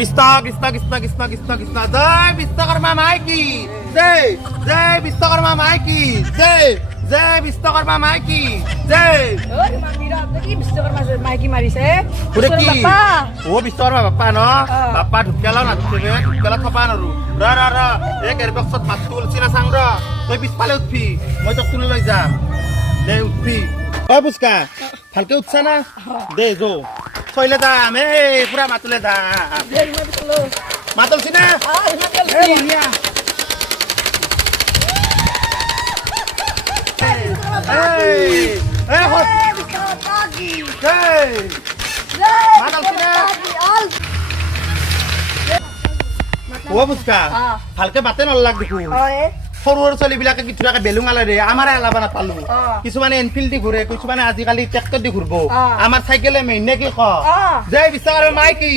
কৃষ্ণ জয় বিশ্বকৰ্মা মাইকী জয় জয় বিশ্বকৰ্মা মাইকী জয় জয় বিশ্বকৰ্মা মাইকী জয় মাইকী মাৰিছে ও বিশ্বকৰ্মা বাপ্পা ন বাপ্পা ঢুকিয়ালাও না ঢুকিয়ালা থপা নৰো ৰ এই গেৰবক্সত মাছটো ওলছি না চাং ৰ তই পিছফালে উঠবি মই তোক তুলি লৈ যাম দে উঠবি অ পুচকা ভালকে উঠছা না দে যো থৈলে যাম এই পুৰা মাতলে যাম মাতলছি না বঢ়িয়া ভালকে মাতে নলাগ দেখো সৰু সৰু ছোৱালীবিলাকে কি ধুনীয়াকে বেলুং আলাই ৰে আমাৰে এলাব নাপালো কিছুমানে এনফিল্ড দি ঘূৰে কিছুমানে আজিকালি ট্ৰেক্টৰ দি ঘূৰিব আমাৰ চাইকেলে মেইন নে কি ক জয় বিশ্বকৰ্মা মাইকী